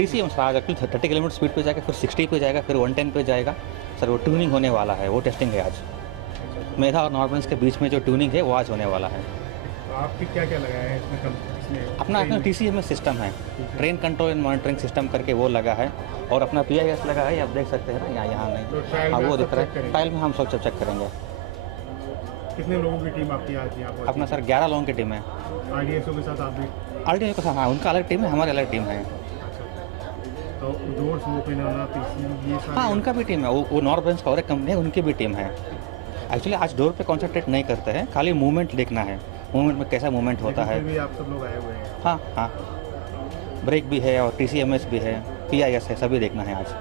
TCM sir actually 30 kilometre speed पे जाएगा, फिर 60 पे जाएगा, फिर 110 पे जाएगा सर। वो ट्यूनिंग होने वाला है, वो टेस्टिंग है आज। मेधा और नॉर्मल्स के बीच में जो ट्यूनिंग है वो आज होने वाला है। तो आपके क्या-क्या लगाया है इसमें अपना TCM सिस्टम है, train control and monitoring system करके वो लगा है, और अपना PIS लगा है, आप देख सकते हैं ना, यहाँ नहीं, तो ट्रायल हाँ में वो आप दिख सब रहा चेक है, करेंगे? ट्रायल में हम सब चेक करेंगे। कितने लोगों की टीम आपकी आज यहाँ पहुंची? अपना सर 11 लोगों की टीम है। RDSO के साथ आप भी? RDSO के साथ, हाँ उनका अलग टीम है, हमारी अलग टीम है। तो डोर्स ओपन होना, PC ये सारे? हाँ उनका भी टीम है, वो नॉर्थ ब्रांच का और एक कंपनी है, उनकी भी टीम है। एक्चुअली आज डोर पे कॉन्सेंट्रेट नहीं करते हैं, खाली मूवमेंट देखना है, मूवमेंट में कैसा मूवमेंट होता है। लेकिन फिर भी आप सब लोग आए हुए हैं। हाँ हाँ, ब्रेक भी है और TCMS भी है, PIS है, सभी देखना है आज।